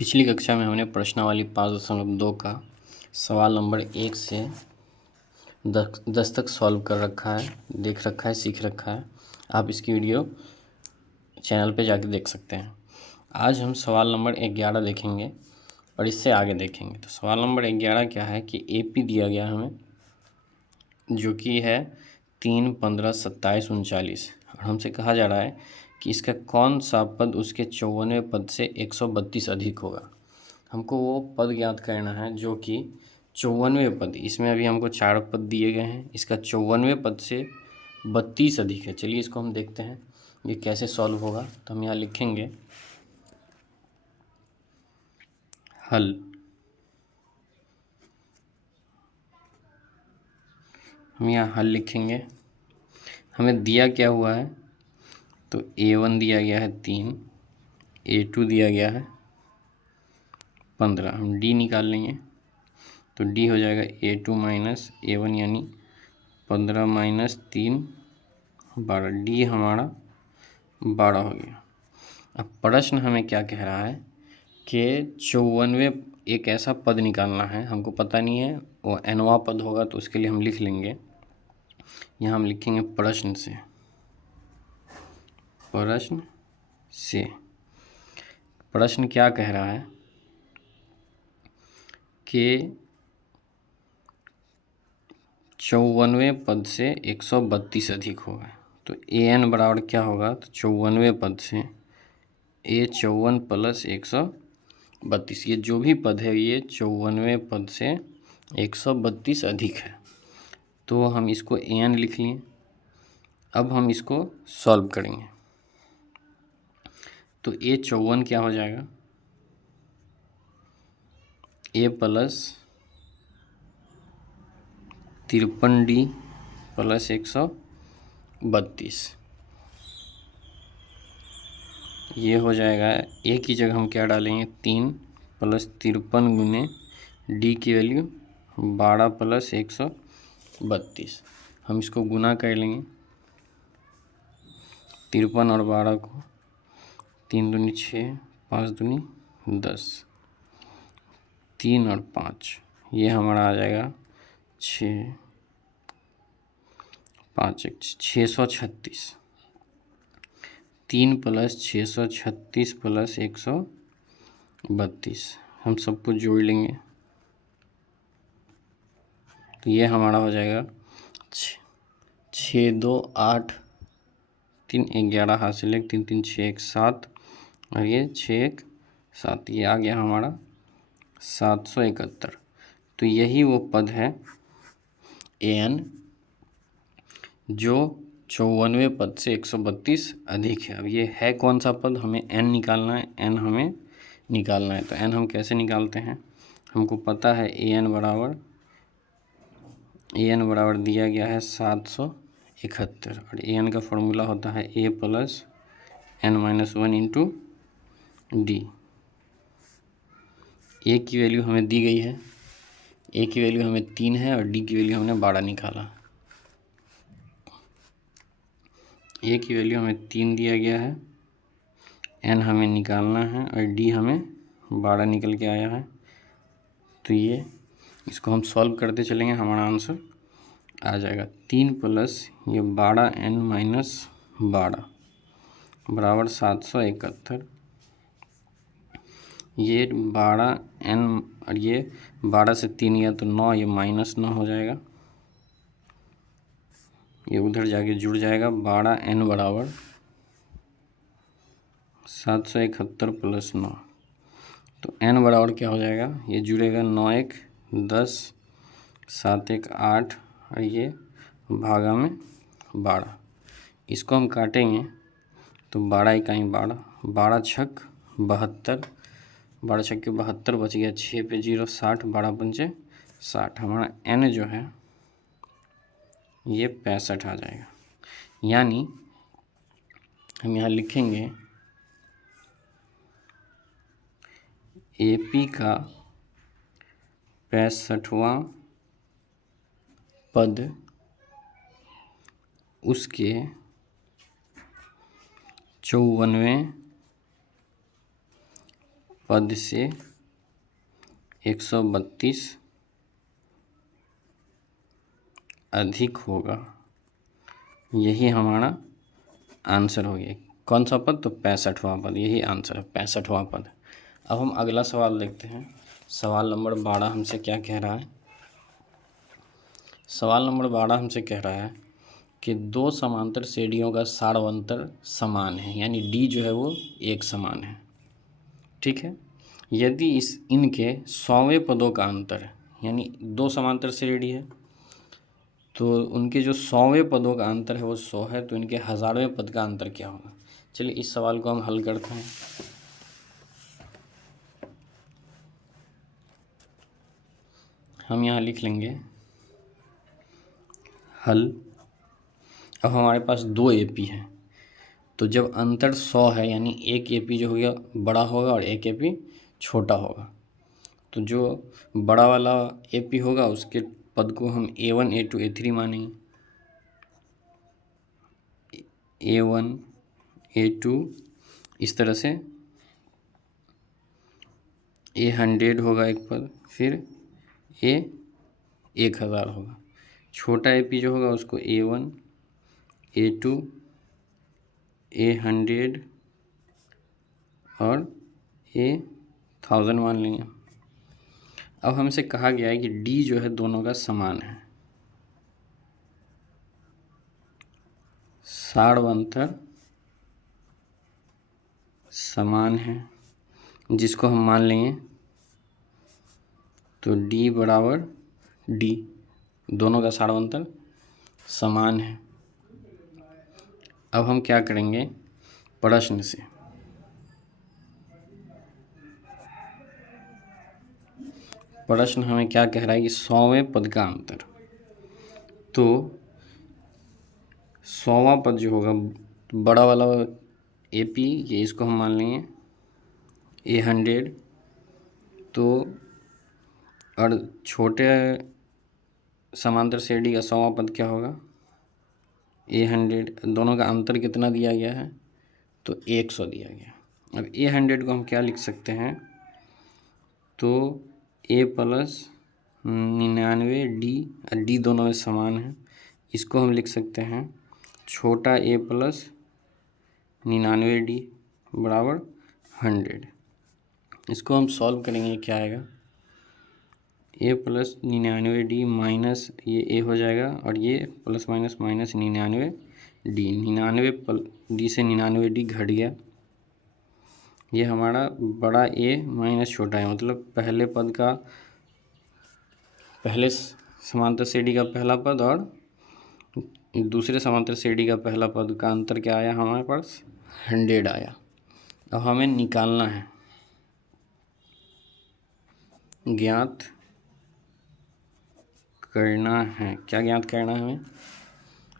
पिछली कक्षा में हमने प्रश्नावली 5.2 का सवाल नंबर 1 से 10 तक सॉल्व कर रखा है, देख रखा है, सीख रखा है। आप इसकी वीडियो चैनल पे जाके देख सकते हैं। आज हम सवाल नंबर 11 देखेंगे और इससे आगे देखेंगे। तो सवाल नंबर 11 क्या है कि AP दिया गया हमें, जो कि है 3, 15, 27, 39, और हमसे कहा जा रहा है कि इसका कौन सा पद उसके 54वें पद से 132 अधिक होगा। हमको वो पद ज्ञात करना है जो कि 54वें पद, इसमें अभी हमको 4 पद दिए गए हैं, इसका 54वें पद से 32 अधिक है। चलिए इसको हम देखते हैं ये कैसे सॉल्व होगा। तो हम यहाँ लिखेंगे हल। हम यहाँ हल लिखेंगे। हमें दिया क्या हुआ है, तो A1 दिया गया है 3, A2 दिया गया है 15। हम D निकाल लेंगे तो D हो जाएगा A2 माइनस A1 यानी 15 माइनस 3 12। D हमारा 12 हो गया। अब प्रश्न हमें क्या कह रहा है कि 54वें एक ऐसा पद निकालना है, हमको पता नहीं है वो nवां पद होगा, तो उसके लिए हम लिख लेंगे, यहाँ हम लिखेंगे प्रश्न से। प्रश्न से प्रश्न क्या कह रहा है कि 54वें पद से 132 अधिक होगा। तो an बराबर क्या होगा, तो 54वें पद से A54 प्लस 132, ये जो भी पद है ये 54वें पद से 132 अधिक है। तो हम इसको an लिख लिए। अब हम इसको सॉल्व करेंगे तो A54 क्या हो जाएगा, A प्लस 53D प्लस 132, ये हो जाएगा। A की जगह हम क्या डालेंगे, 3 प्लस 53 गुने D की वैल्यू 12 प्लस 132। हम इसको गुना कर लेंगे, 53 और 12 को, 3 दूनी 6, 5 दूनी 10, 3 और 5, ये हमारा आ जाएगा 6, 5, 636। 3 प्लस 636 प्लस 132, हम सबको जोड़ लेंगे तो ये हमारा हो जाएगा 6, 2, 8, 3, 11 हासिल है, 3, 3, 6, 1, 7, और ये 6, 1, 7, ये आ गया हमारा 771। तो यही वो पद है an जो 54वें पद से 132 अधिक है। अब ये है कौन सा पद, हमें n निकालना है, n हमें निकालना है। तो n हम कैसे निकालते हैं, हमको पता है an बराबर दिया गया है 771, और an का फॉर्मूला होता है a plus n-1 into D. a की वैल्यू हमें दी गई है, a की वैल्यू हमें 3 है और d की वैल्यू हमने 12 निकाला। a की वैल्यू हमें 3 दिया गया है, n हमें निकालना है और d हमें 12 निकल के आया है। तो ये इसको हम सॉल्व करते चलेंगे, हमारा आंसर आ जाएगा 3 प्लस ये 12n माइनस 12 बराबर 771। ये 12n और ये 12 से 3 या तो 9, ये माइनस 9 हो जाएगा, ये उधर जाके जुड़ जाएगा। 12n बराबर 771 प्लस 9, तो n बराबर क्या हो जाएगा, ये जुड़ेगा 9, 1, 10, 7, 1, 8, और ये भागा में 12। इसको हम काटेंगे तो 12 इकाई 12, 12 छक 72, 12 छक्के 72 बच गया, 6 पे 0, 60, 12 पंचे 60। हमारा n जो है ये 65 आ जाएगा। यानी हम यहाँ लिखेंगे AP का 65वां पद उसके 54वें पद से 132 अधिक होगा। यही हमारा आंसर हो गया। कौन सा पद? तो 65वां पद, यही आंसर है, 65वां पद। अब हम अगला सवाल देखते हैं। सवाल नंबर 12 हमसे क्या कह रहा है? सवाल नंबर 12 हमसे कह रहा है कि दो समांतर श्रेणियों का सारवंतर समान है, यानी डी जो है वो एक समान है। ठीक है। यदि इनके 100वें पदों का अंतर, यानी दो समांतर श्रेणी है तो उनके जो 100वें पदों का अंतर है वो 100 है, तो इनके 1000वें पद का अंतर क्या होगा? चलिए इस सवाल को हम हल करते हैं। हम यहाँ लिख लेंगे हल। अब हमारे पास दो एपी है, तो जब अंतर 100 है यानी एक एपी जो हो गया बड़ा होगा और एक एपी छोटा होगा। तो जो बड़ा वाला एपी होगा उसके पद को हम A1 A2 A3 मानेंगे। A1 A2 इस तरह से A100 होगा एक पद, फिर A1000 होगा। छोटा एपी जो होगा उसको A1 A2 A100 और A1000 मान लेंगे। अब हमसे कहा गया है कि डी जो है दोनों का समान है, सारवंतर समान है, जिसको हम मान लेंगे तो डी बराबर डी, दोनों का सारवंतर समान है। अब हम क्या करेंगे? प्रश्न से प्रश्न हमें क्या कह रहा है कि 100वें पद का अंतर, तो 100वां पद जो होगा बड़ा वाला एपी, ये इसको हम मान लेंगे A100, तो और छोटे समांतर श्रेणी का 100वां पद क्या होगा? A100। दोनों का अंतर कितना दिया गया है? तो 100 दिया गया। अब A100 को हम क्या लिख सकते हैं? तो A प्लस 99D, डी दोनों में समान है, इसको हम लिख सकते हैं छोटा A प्लस 99D बराबर 100। इसको हम सॉल्व करेंगे, क्या आएगा? A प्लस 99D माइनस ये A हो जाएगा और ये plus minus minus 99D, 99D से 99D घट गया। ये हमारा बड़ा A माइनस छोटा है, मतलब पहले पद का, पहले समांतर श्रेणी का पहला पद और दूसरे समांतर श्रेणी का पहला पद का अंतर क्या आया? हमारे पास 100 आया। अब हमें निकालना है, ज्ञात करना है। क्या ज्ञात करना है हमें?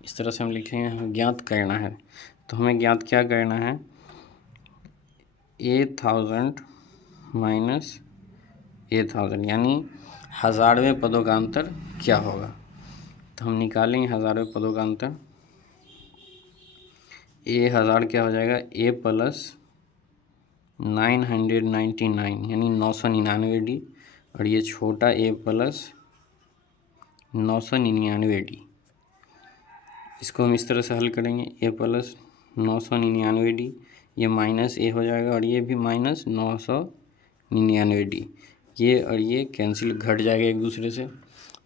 इस तरह से हम लिखेंगे, हमें ज्ञात करना है। तो हमें ज्ञात क्या करना है? 1000 माइनस 1000, यानी 1000वें पदों का अंतर क्या होगा? तो हम निकालेंगे 1000वें पदों का अंतर। 1000 क्या हो जाएगा? A प्लस 999 यानी 999D, और ये छोटा A प्लस 999D। इसको हम इस तरह से हल करेंगे, A प्लस 999D, ये माइनस A हो जाएगा और ये भी माइनस 999D, ये और ये कैंसिल, घट जाएगा एक दूसरे से।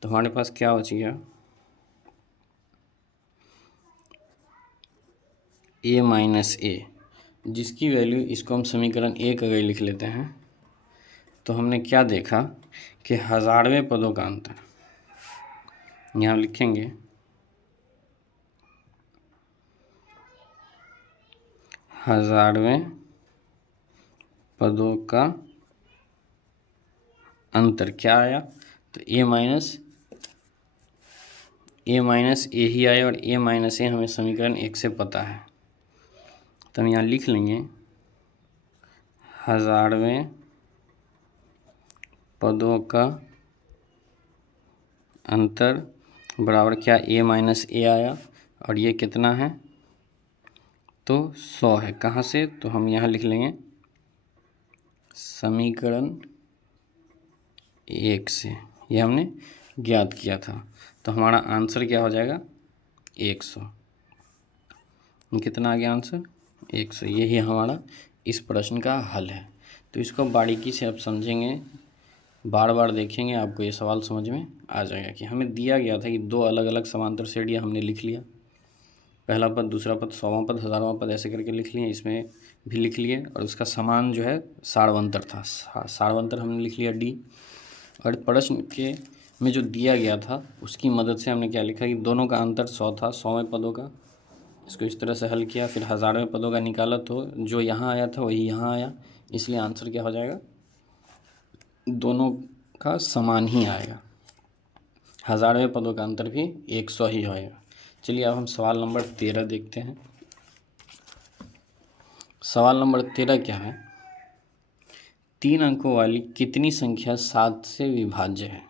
तो हमारे पास क्या बच गया? A माइनस A, जिसकी वैल्यू, इसको हम समीकरण 1 अगर लिख लेते हैं तो हमने क्या देखा कि 1000वें पदों का अंतर, यहाँ लिखेंगे 1000वें पदों का अंतर क्या आया? तो A माइनस A ही आया, और A माइनस A हमें समीकरण 1 से पता है। तो हम यहाँ लिख लेंगे 1000वें पदों का अंतर बराबर क्या? A माइनस A आया, और ये कितना है? तो 100 है। कहाँ से? तो हम यहाँ लिख लेंगे समीकरण 1 से ये हमने ज्ञात किया था। तो हमारा आंसर क्या हो जाएगा 100। कितना आ गया आंसर 100। यही हमारा इस प्रश्न का हल है। तो इसको बारीकी से आप समझेंगे, बार बार देखेंगे, आपको ये सवाल समझ में आ जाएगा कि हमें दिया गया था कि दो अलग अलग समांतर श्रेणियाँ हमने लिख लिया, पहला पद, दूसरा पद, 100वां पद, 1000वां पद, ऐसे करके लिख लिए, इसमें भी लिख लिए, और उसका समान जो है सारवंतर था, सारवंतर हमने लिख लिया डी। और प्रश्न के में जो दिया गया था उसकी मदद से हमने क्या लिखा कि दोनों का अंतर 100 था, 100वें पदों का। इसको इस तरह से हल किया, फिर 1000वें पदों का निकाला तो जो यहाँ आया था वही यहाँ आया, इसलिए आंसर क्या हो जाएगा, दोनों का समान ही आएगा। 1000वें पदों का अंतर भी 100 ही होएगा। चलिए अब हम सवाल नंबर 13 देखते हैं। सवाल नंबर 13 क्या है, 3 अंकों वाली कितनी संख्या 7 से विभाज्य है।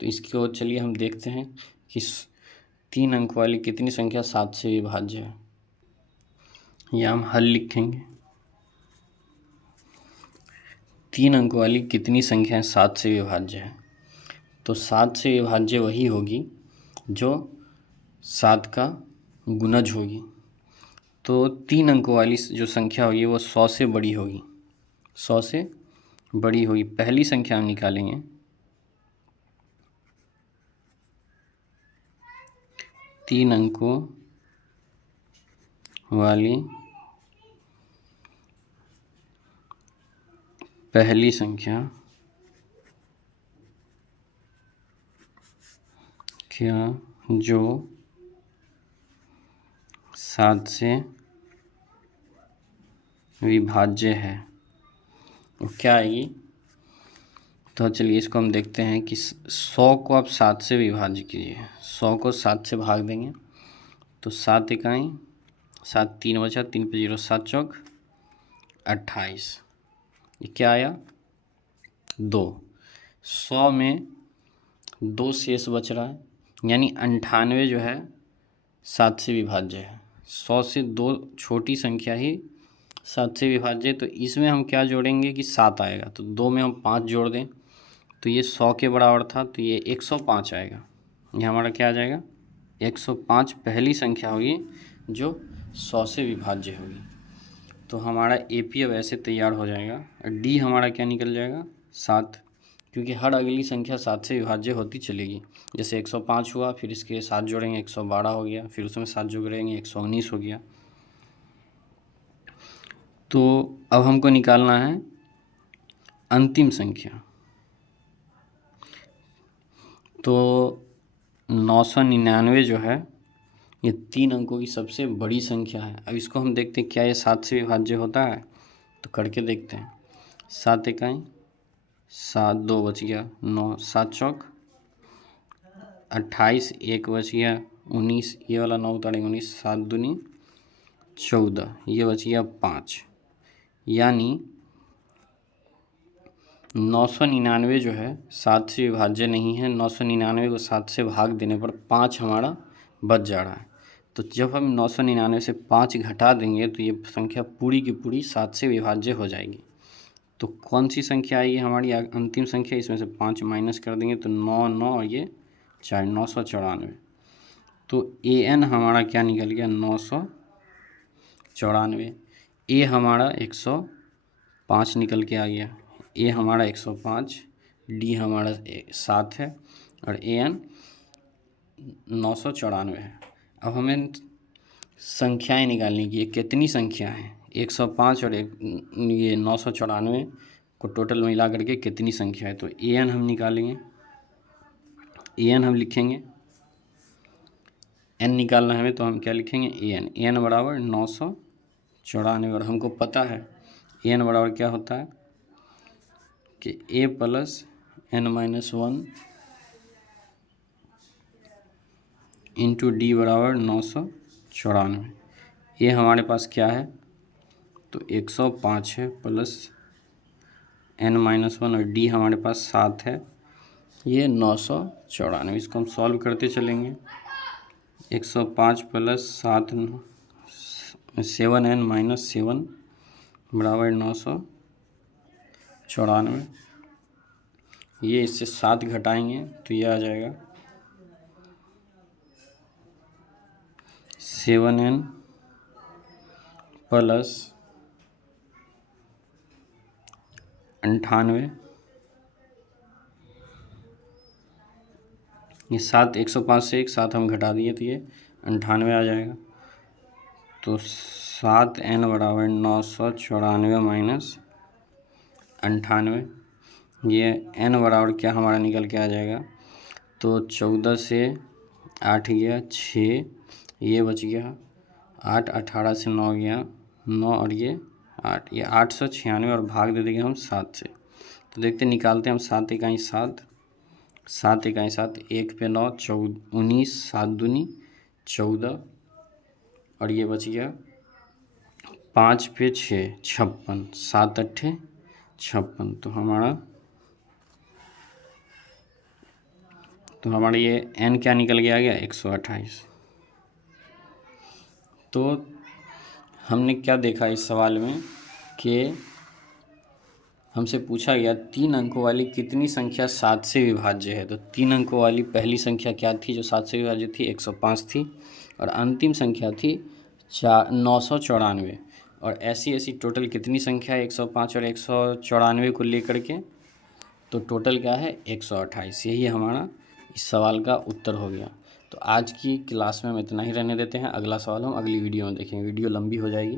तो इसको चलिए हम देखते हैं कि 3 अंक वाली कितनी संख्या 7 से विभाज्य है। यह हम हल लिखेंगे, 3 अंक वाली कितनी संख्या 7 से विभाज्य है। तो 7 से विभाज्य वही होगी जो 7 का गुणज होगी। तो 3 अंकों वाली जो संख्या होगी वो 100 से बड़ी होगी, 100 से बड़ी होगी। पहली संख्या हम निकालेंगे, 3 अंकों वाली पहली संख्या क्या जो 7 से विभाज्य है वो क्या आएगी। तो चलिए इसको हम देखते हैं कि 100 को आप 7 से विभाज्य कीजिए, 100 को 7 से भाग देंगे तो 7 इकाई 7, 3 बचा, 3 पे 0, 7 चौक 28। ये क्या आया 2। 100 में 2 शेष बच रहा है, यानी 98 जो है 7 से विभाज्य है। 100 से 2 छोटी संख्या ही 7 से विभाज्य है। तो इसमें हम क्या जोड़ेंगे कि 7 आएगा, तो 2 में हम 5 जोड़ दें तो ये 100 के बराबर था, तो ये 105 आएगा। ये हमारा क्या आ जाएगा 105 पहली संख्या होगी जो 100 से विभाज्य होगी। तो हमारा AP अब ऐसे तैयार हो जाएगा। डी हमारा क्या निकल जाएगा 7, क्योंकि हर अगली संख्या 7 से विभाज्य होती चलेगी। जैसे 105 हुआ, फिर इसके 7 जोड़ेंगे 112 हो गया, फिर उसमें 7 जोड़ेंगे 119 हो गया। तो अब हमको निकालना है अंतिम संख्या। तो 999 जो है ये 3 अंकों की सबसे बड़ी संख्या है। अब इसको हम देखते हैं क्या ये 7 से विभाज्य होता है, तो करके देखते हैं। 7 इकाई 7, 2 बच गया 9, 7 चौक 28, 1 बच गया 19, ये वाला 9 उतारेंगे 19, 7 दूनी 14, ये बच गया 5। यानी 999 जो है 7 से विभाज्य नहीं है। 999 को 7 से भाग देने पर 5 हमारा बच जा रहा है। तो जब हम 999 से 5 घटा देंगे तो ये संख्या पूरी की पूरी 7 से विभाज्य हो जाएगी। तो कौन सी संख्या आएगी हमारी अंतिम संख्या, इसमें से 5 माइनस कर देंगे तो 9, 9 और ये 4, 994। तो AN हमारा क्या निकल गया 994। A हमारा 105 निकल के आ गया, A हमारा 105, D हमारा 7 है और AN 994 है। अब हमें संख्याएं निकालनी की, कितनी संख्या है 105 और ये 994 को टोटल मिला करके कितनी संख्या है। तो AN हम निकालेंगे, AN हम लिखेंगे, N निकालना है हमें तो हम क्या लिखेंगे AN बराबर 994। और हमको पता है AN बराबर क्या होता है कि A plus N-1 into D बराबर 994। ये हमारे पास क्या है तो 105 है प्लस N-1 और D हमारे पास 7 है, ये 994। इसको हम सॉल्व करते चलेंगे। 105 प्लस 7, 7N-7 बराबर 994। 94, ये इससे 7 घटाएंगे तो ये आ जाएगा 7n प्लस 98, ये 7 105 से एक 7 हम घटा दिए तो ये 98 आ जाएगा। तो 7n बराबर 994 माइनस 98, ये n बराबर क्या हमारा निकल के आ जाएगा, तो 14 से 8 गया 6, ये बच गया 8, 18 से 9 गया 9 और ये 8, ये 896 और भाग दे देंगे हम 7 से। तो देखते निकालते हम 7 इकाई 7, 7 इकाई 7, 1 पे 9 19, 7 दूनी 14 और ये बच गया 5 पे 6 56, 7 अट्ठे 56, तो हमारा ये n क्या निकल के आ गया 128। तो हमने क्या देखा इस सवाल में कि हमसे पूछा गया 3 अंकों वाली कितनी संख्या 7 से विभाज्य है। तो 3 अंकों वाली पहली संख्या क्या थी जो 7 से विभाज्य थी, 105 थी, और अंतिम संख्या थी 994। और ऐसी ऐसी टोटल कितनी संख्या है 105 और 194 को लेकर के, तो टोटल क्या है 128। यही हमारा इस सवाल का उत्तर हो गया। तो आज की क्लास में हम इतना ही रहने देते हैं, अगला सवाल हम अगली वीडियो में देखेंगे, वीडियो लंबी हो जाएगी।